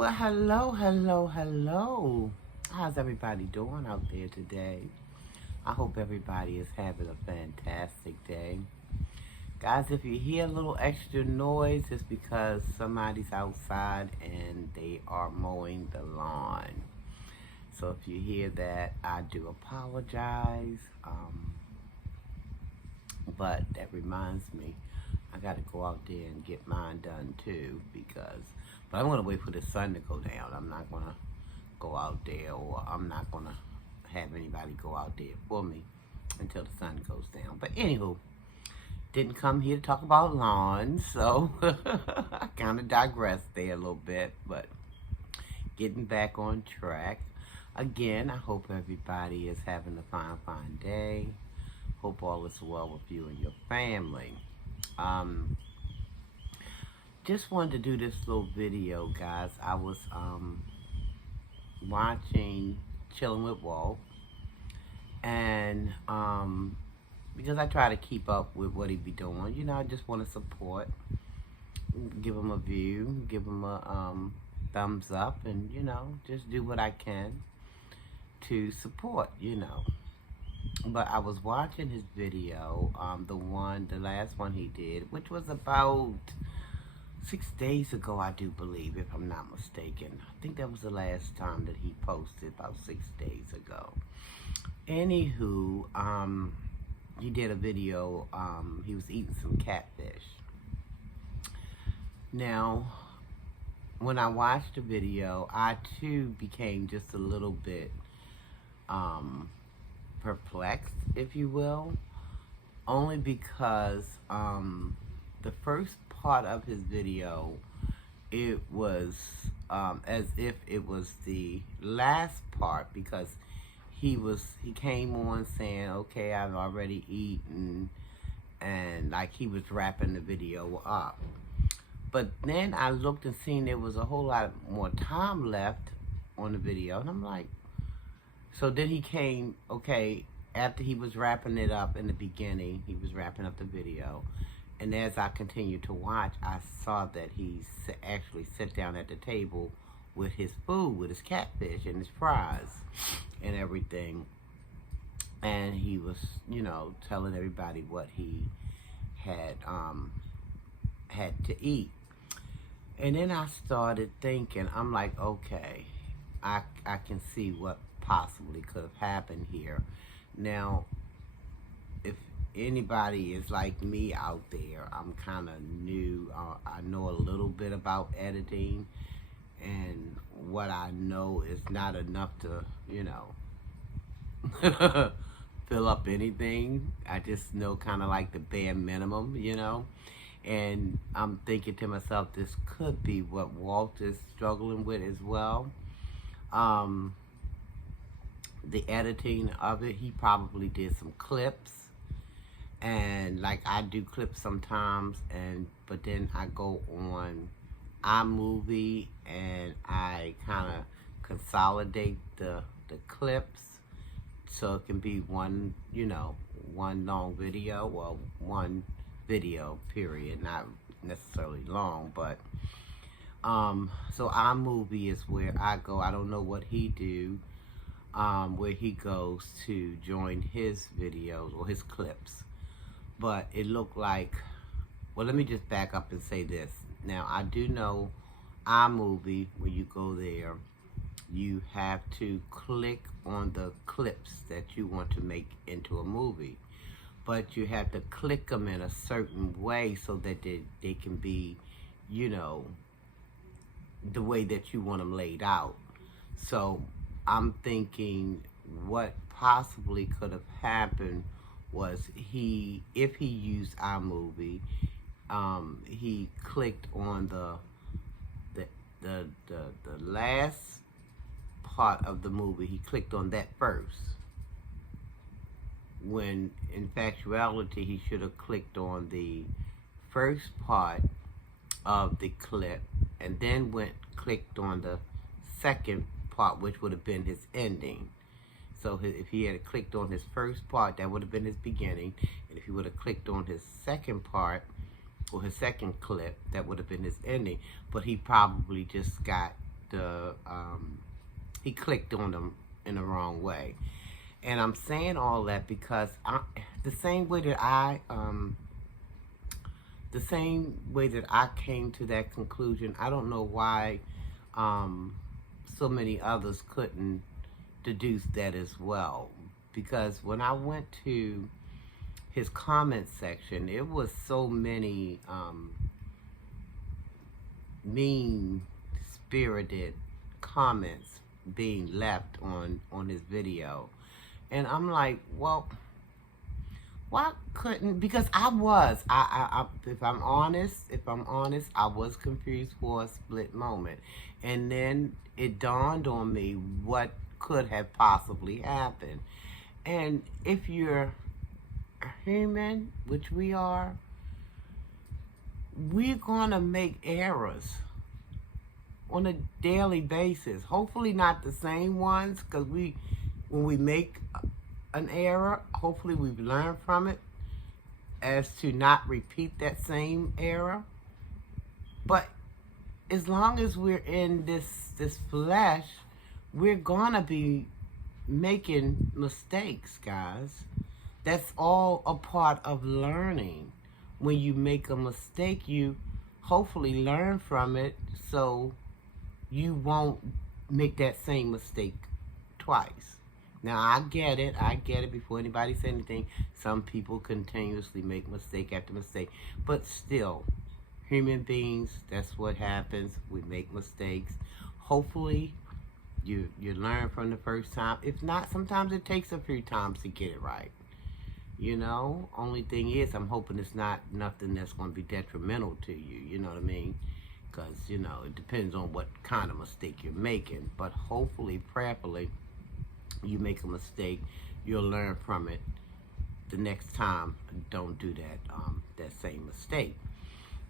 Well, hello, hello, hello. How's everybody doing out there today? I hope everybody is having a fantastic day. Guys, if you hear a little extra noise, it's because somebody's outside and they are mowing the lawn. So if you hear that, I do apologize. But that reminds me, I got to go out there and get mine done too but I'm going to wait for the sun to go down. I'm not going to go out there, or I'm not going to have anybody go out there for me until the sun goes down. But anywho, didn't come here to talk about lawns, so I kind of digressed there a little bit, but getting back on track. Again, I hope everybody is having a fine day. Hope all is well with you and your family. Just wanted to do this little video, guys. I was watching Chilling with Walt, and because I try to keep up with what he be doing, I just want to support, give him a view, give him a thumbs up, and just do what I can to support, But I was watching his video, the last one he did, which was about 6 days ago, I do believe, if I'm not mistaken. I think that was the last time that he posted, about 6 days ago. Anywho, he did a video, he was eating some catfish. Now, when I watched the video, I too became just a little bit perplexed, if you will, only because the first part of his video, it was as if it was the last part, because he came on saying, okay, I've already eaten, and like he was wrapping the video up. But then I looked and seen there was a whole lot more time left on the video, and I'm like, so then he came, okay, after he was wrapping it up in the beginning, he was wrapping up the video. And as I continued to watch, I saw that he actually sat down at the table with his food, with his catfish and his fries and everything. And he was, telling everybody what he had to eat. And then I started thinking, I'm like, okay, I can see what possibly could have happened here. Now, if anybody is like me out there, I'm kind of new. I know a little bit about editing, and what I know is not enough to, fill up anything. I just know kind of like the bare minimum, and I'm thinking to myself, this could be what Walt is struggling with as well. The editing of it, he probably did some clips, and like I do clips sometimes, but then I go on iMovie and I kind of consolidate the clips so it can be one long video, well, one video period, not necessarily long, but so iMovie is where I go. I don't know what he do, where he goes to join his videos or his clips. But it looked like, well, let me just back up and say this. Now, I do know iMovie, when you go there, you have to click on the clips that you want to make into a movie. But you have to click them in a certain way so that they can be, the way that you want them laid out. So I'm thinking what possibly could have happened was if he used iMovie, he clicked on the last part of the movie. He clicked on that first, when in factuality he should have clicked on the first part of the clip and then clicked on the second part, which would have been his ending. So if he had clicked on his first part, that would have been his beginning. And if he would have clicked on his second part, or his second clip, that would have been his ending. But he probably just got he clicked on them in the wrong way. And I'm saying all that because the same way that I came to that conclusion, I don't know why so many others couldn't deduce that as well. Because when I went to his comment section, it was so many mean-spirited comments being left on his video. And I'm like, well, why couldn't, because if I'm honest, I was confused for a split moment. And then it dawned on me what could have possibly happened. And if you're human, which we are, we're gonna make errors on a daily basis. Hopefully not the same ones, because when we make an error, hopefully we've learned from it as to not repeat that same error. But as long as we're in this flesh, we're gonna be making mistakes, guys. That's all a part of learning. When you make a mistake, you hopefully learn from it so you won't make that same mistake twice. Now, I get it before anybody says anything. Some people continuously make mistake after mistake. But still, human beings, that's what happens. We make mistakes. Hopefully, you learn from the first time. If not, sometimes it takes a few times to get it right. You know, only thing is, I'm hoping it's not nothing that's going to be detrimental to you. You know what I mean? Because, you know, it depends on what kind of mistake you're making. But hopefully, prayerfully, you make a mistake, you'll learn from it the next time. Don't do that same mistake.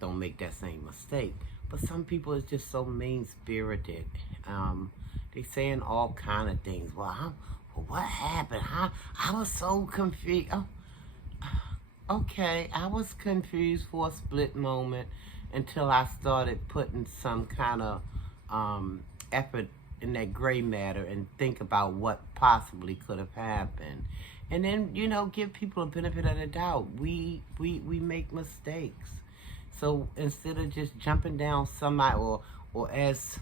Don't make that same mistake. But some people is just so mean-spirited. They saying all kind of things. Well, what happened? I was so confused. Oh, okay, I was confused for a split moment until I started putting some kind of effort in that gray matter and think about what possibly could have happened. And then, you know, give people a benefit of the doubt. We make mistakes. So instead of just jumping down somebody, or as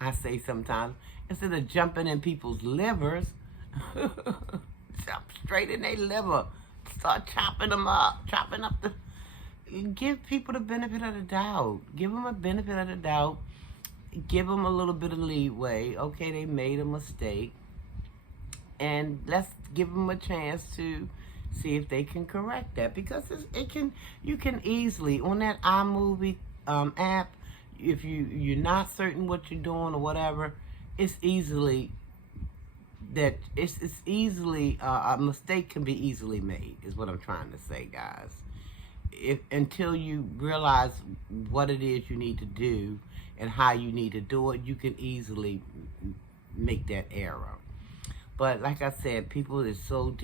I say sometimes, instead of jumping in people's livers, jump straight in their liver. Start chopping up give people the benefit of the doubt. Give them a benefit of the doubt. Give them a little bit of leeway. Okay, they made a mistake. And let's give them a chance to see if they can correct that. Because you can easily, on that iMovie app, if you're not certain what you're doing or whatever, it's easily a mistake can be easily made, is what I'm trying to say, guys. Until you realize what it is you need to do and how you need to do it, you can easily make that error. But like I said, people is so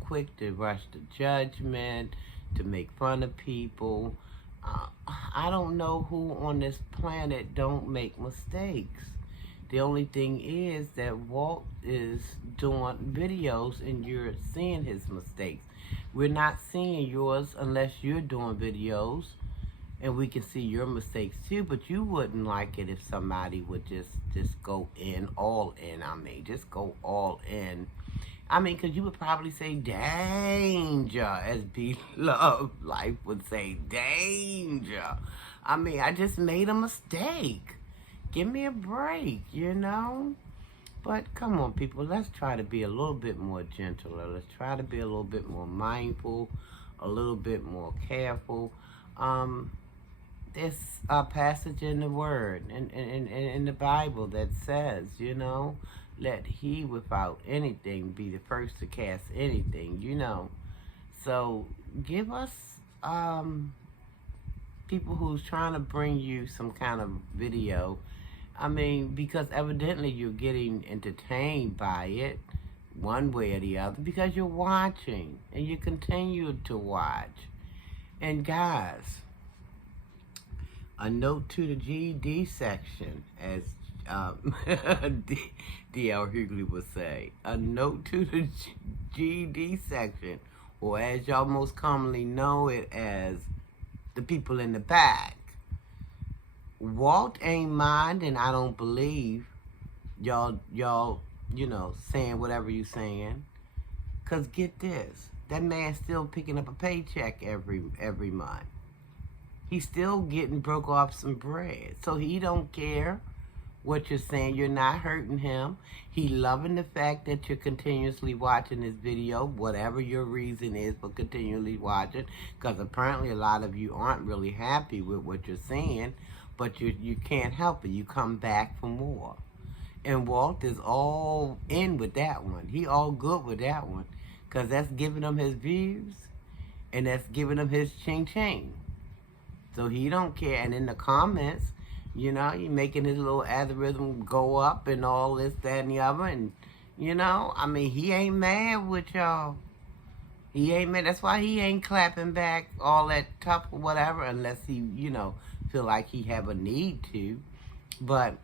quick to rush to judgment, to make fun of people. I don't know who on this planet don't make mistakes. The only thing is that Walt is doing videos and you're seeing his mistakes. We're not seeing yours unless you're doing videos, and we can see your mistakes too. But you wouldn't like it if somebody would just go all in. I mean, just go all in. I mean, because you would probably say danger, as B Love Life would say, danger. I mean, I just made a mistake. Give me a break, you know? But come on, people, let's try to be a little bit more gentler. Let's try to be a little bit more mindful, a little bit more careful. There's a passage in the Word, in the Bible that says, you know, let he without anything be the first to cast anything, you know. So give us people who's trying to bring you some kind of video. I mean, because evidently you're getting entertained by it one way or the other because you're watching and you continue to watch. And guys, A note to the GED section, as D.L. Hughley would say. A note to the GED section, or as y'all most commonly know it as the people in the back. Walt ain't minding, I don't believe, y'all, saying whatever you saying. Cause get this, that man's still picking up a paycheck every month. He's still getting broke off some bread. So he don't care what you're saying. You're not hurting him. He loving the fact that you're continuously watching this video, whatever your reason is for continually watching, because apparently a lot of you aren't really happy with what you're seeing, but you can't help it. You come back for more. And Walt is all in with that one. He all good with that one, because that's giving him his views, and that's giving him his ching-ching. So he don't care. And in the comments, he making his little algorithm go up and all this, that, and the other. And, he ain't mad with y'all. He ain't mad. That's why he ain't clapping back all that tough or whatever, unless he, feel like he have a need to. But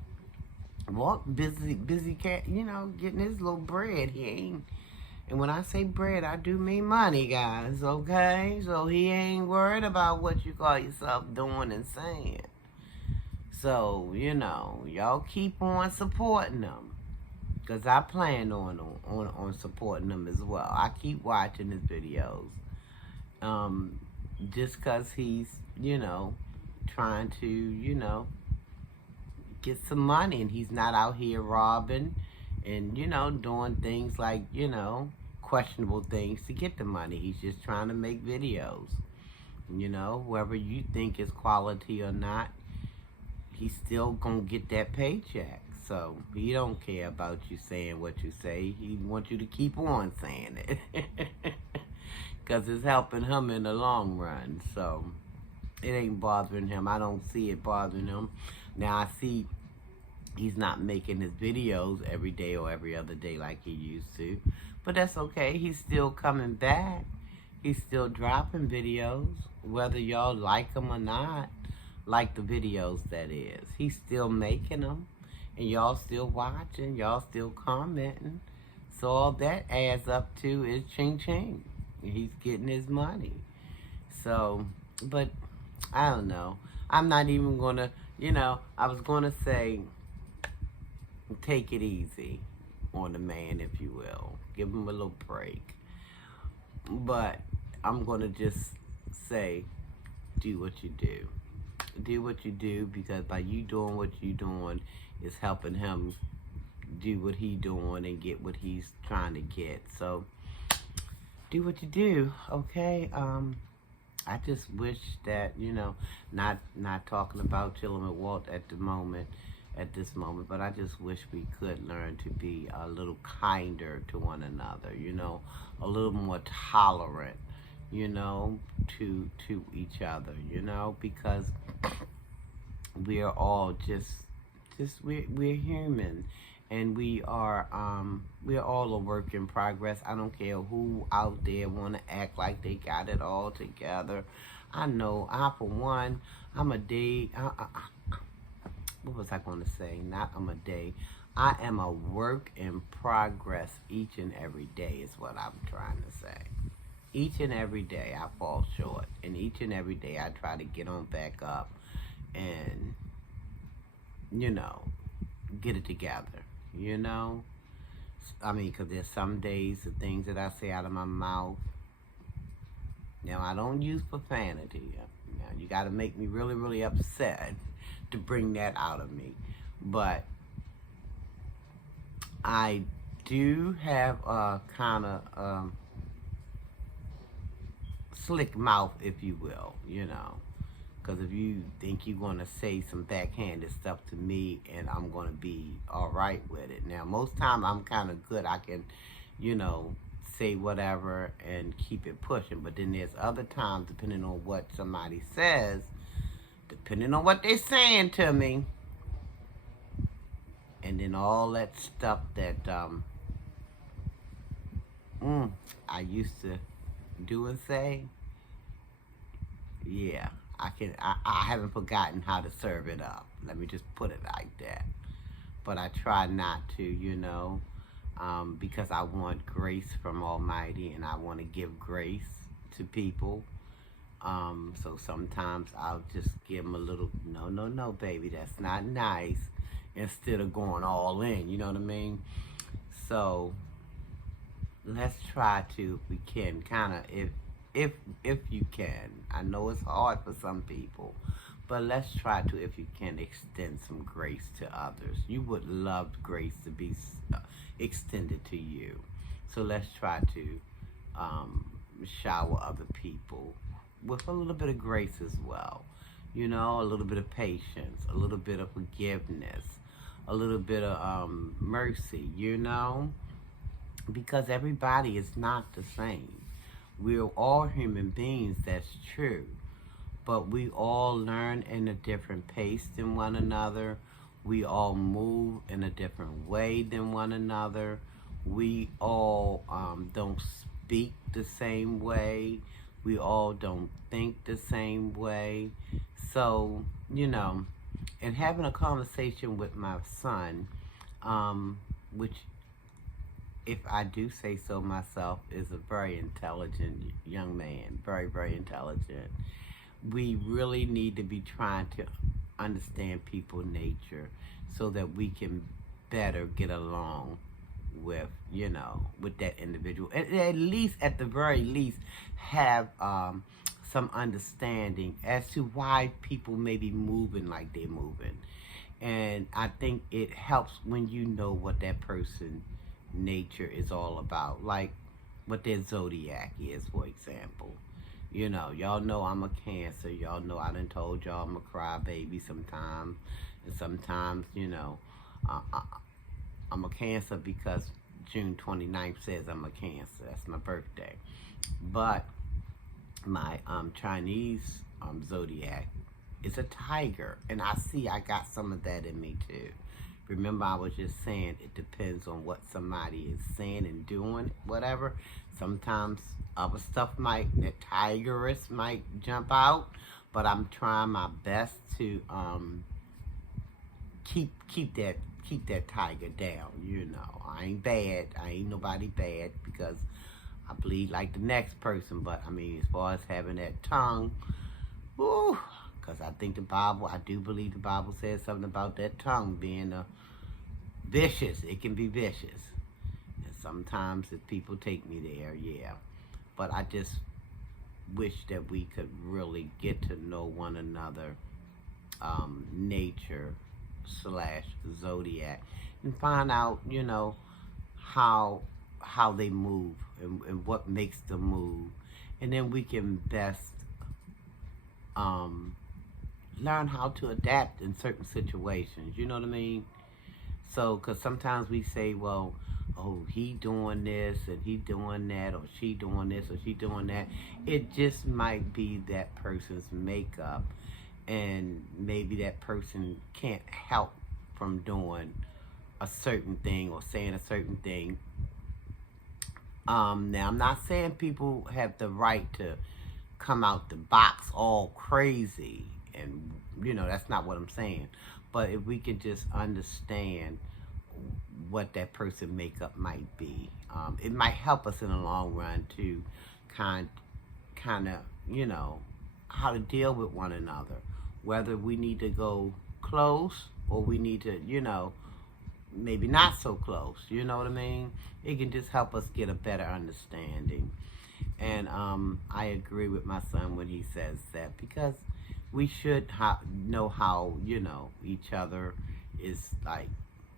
Walt busy cat, getting his little bread. He ain't. And when I say bread, I do mean money, guys, okay? So he ain't worried about what you call yourself doing and saying. So, y'all keep on supporting him. Because I plan on supporting him as well. I keep watching his videos. Just because he's, trying to, get some money. And he's not out here robbing and, doing things like, questionable things to get the money. He's just trying to make videos. Whether you think is quality or not, he's still gonna get that paycheck. So he don't care about you saying what you say. He wants you to keep on saying it. Because it's helping him in the long run. So it ain't bothering him. I don't see it bothering him. Now I see he's not making his videos every day or every other day like he used to. But that's okay. He's still coming back. He's still dropping videos, whether y'all like them or not. Like the videos, that is. He's still making them. And y'all still watching. Y'all still commenting. So all that adds up to is ching-ching. He's getting his money. So, but, I don't know. I'm not even going to, I was going to say, take it easy on the man, if you will. Give him a little break. But I'm going to just say, do what you do. Do what you do, because by you doing what you doing is helping him do what he doing and get what he's trying to get. So do what you do, okay? I just wish that, not talking about chilling with Walt at this moment, but I just wish we could learn to be a little kinder to one another, a little more tolerant, to each other, because we are all we're human, and we're all a work in progress. I don't care who out there want to act like they got it all together. I know, for one, I'm a day, what was I going to say? Not I'm a day. I am a work in progress each and every day is what I'm trying to say. Each and every day I fall short. And each and every day I try to get on back up and, get it together, I mean, because there's some days, the things that I say out of my mouth, now I don't use profanity. Now you got to make me really, really upset to bring that out of me. But I do have a kind of slick mouth, if you will, because if you think you're going to say some backhanded stuff to me and I'm going to be all right with it. Now, most time I'm kind of good. I can, say whatever and keep it pushing. But then there's other times, depending on what somebody says, depending on what they're saying to me, and then all that stuff that I used to do and say, yeah, I haven't forgotten how to serve it up. Let me just put it like that. But I try not to, because I want grace from Almighty and I want to give grace to people. So sometimes I'll just give them a little, no, no, no, baby, that's not nice, instead of going all in, you know what I mean? So let's try to, if we can, kind of, if you can. I know it's hard for some people, but let's try to, if you can, extend some grace to others. You would love grace to be extended to you. So let's try to shower other people with a little bit of grace as well. A little bit of patience, a little bit of forgiveness, a little bit of mercy, because everybody is not the same. We're all human beings, that's true. But we all learn in a different pace than one another. We all move in a different way than one another. We all don't speak the same way. We all don't think the same way. So, and having a conversation with my son, which, if I do say so myself, is a very intelligent young man, very, very intelligent. We really need to be trying to understand people's nature so that we can better get along with, with that individual. At least, at the very least, have some understanding as to why people may be moving like they're moving. And I think it helps when you know what that person's nature is all about, like what their zodiac is, for example. Y'all know I'm a Cancer. Y'all know I done told y'all I'm a crybaby sometimes. And sometimes, I'm a Cancer because June 29th says I'm a Cancer. That's my birthday. But my Chinese zodiac is a tiger. And I got some of that in me too. Remember, I was just saying it depends on what somebody is saying and doing, whatever. Sometimes other stuff that tigeress might jump out, but I'm trying my best to keep that tiger down. I ain't bad. I ain't nobody bad because I bleed like the next person. But I mean, as far as having that tongue, woo, because I do believe the Bible says something about that tongue being vicious. It can be vicious. And sometimes if people take me there, yeah. But I just wish that we could really get to know one another, nature / zodiac, and find out, how they move and what makes them move. And then we can best learn how to adapt in certain situations, you know what I mean? So, because sometimes we say, well, oh, he doing this and he doing that, or she doing this or she doing that. It just might be that person's makeup, and maybe that person can't help from doing a certain thing or saying a certain thing. Now, I'm not saying people have the right to come out the box all crazy, and that's not what I'm saying. But if we can just understand what that person makeup might be, it might help us in the long run to kind of, how to deal with one another. Whether we need to go close or we need to, maybe not so close. You know what I mean? It can just help us get a better understanding. And I agree with my son when he says that, because we should know how, each other is like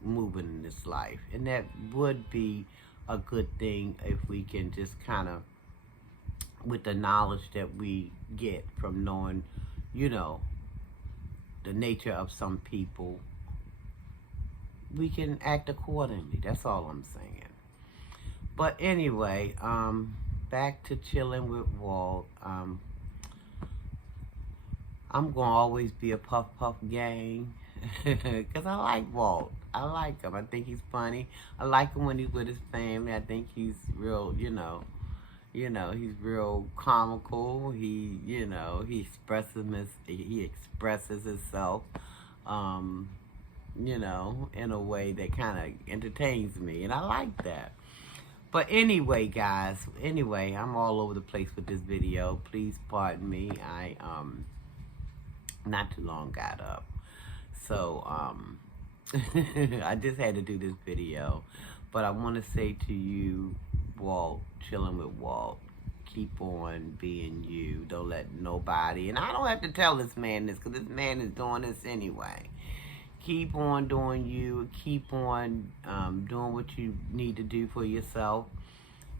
moving in this life. And that would be a good thing if we can just kind of, with the knowledge that we get from knowing, the nature of some people, we can act accordingly. That's all I'm saying. But anyway, back to chilling with Walt. I'm gonna always be a Puff Puff gang because I like Walt. I like him. I think he's funny. I like him when he's with his family. I think he's real, You know, he's real comical. He expresses himself, um, in a way that kind of entertains me, and I like that. But anyway, guys, I'm all over the place with this video. Please pardon me. I not too long got up. So I just had to do this video. But I want to say to you, Walt, chilling with Walt, keep on being you. Don't let nobody, and I don't have to tell this man this because this man is doing this anyway. Keep on doing you. Keep on doing what you need to do for yourself.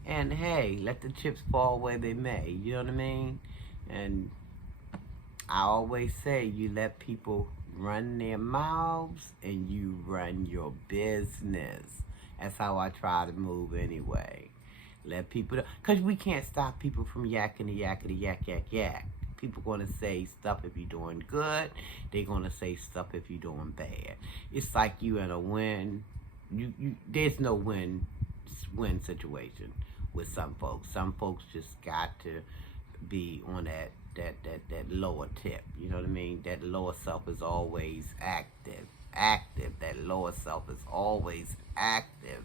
And hey, let the chips fall where they may. You know what I mean? And I always say, you let people run their mouths and you run your business. That's how I try to move anyway. Let people, because we can't stop people from yakking the yak. People going to say stuff if you're doing good. They're going to say stuff if you're doing bad. It's like you in a win. There's no win situation with some folks. Some folks just got to be on that lower tip. You know what I mean? That lower self is always active. That lower self is always active.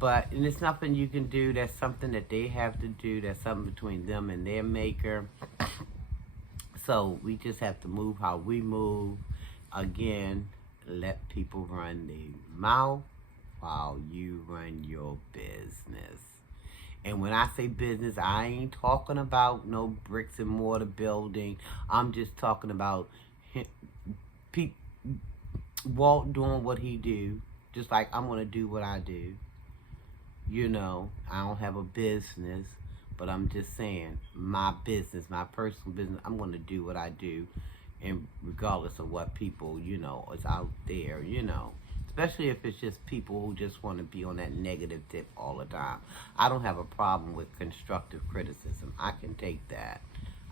And it's nothing you can do. That's something that they have to do. That's something between them and their maker. So we just have to move how we move. Again, let people run their mouth while you run your business. And when I say business, I ain't talking about no bricks and mortar building. I'm just talking about Walt doing what he do, just like I'm going to do what I do. You know, I don't have a business, but I'm just saying, my business, my personal business, I'm going to do what I do, and regardless of what people, is out there, Especially if it's just people who just want to be on that negative tip all the time. I don't have a problem with constructive criticism. I can take that.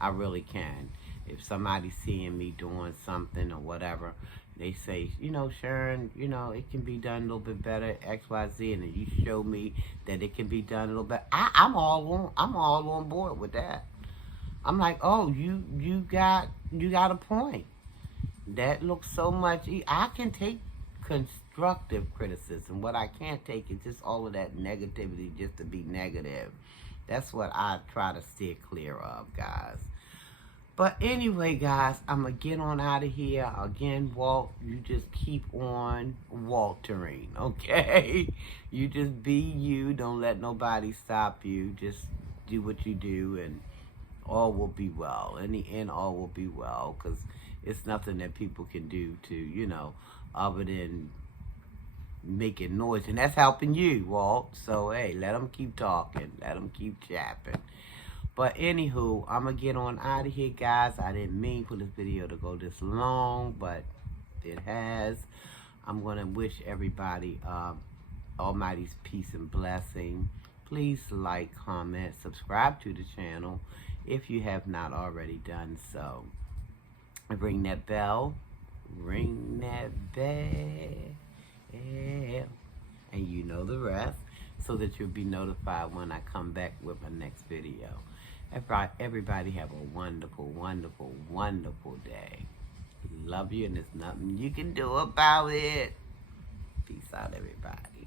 I really can. If somebody's seeing me doing something or whatever, they say, Sharon, it can be done a little bit better, X, Y, Z, and then you show me that it can be done a little better. I'm all on board with that. I'm like, oh, you got a point. That looks so much. I can take constructive criticism. What I can't take is just all of that negativity just to be negative. That's what I try to steer clear of, guys. But anyway, guys, I'm going to get on out of here. Again, Walt, you just keep on Waltering, okay? You just be you. Don't let nobody stop you. Just do what you do, and all will be well. In the end, all will be well, because it's nothing that people can do to, other than making noise. And that's helping you, Walt. So, hey, let them keep talking. Let them keep chapping. But anywho, I'm going to get on out of here, guys. I didn't mean for this video to go this long, but it has. I'm going to wish everybody Almighty's peace and blessing. Please like, comment, subscribe to the channel if you have not already done so. And ring that bell. Ring that bell. And you know the rest, so that you'll be notified when I come back with my next video. Everybody have a wonderful, wonderful, wonderful day. Love you, and there's nothing you can do about it. Peace out, everybody.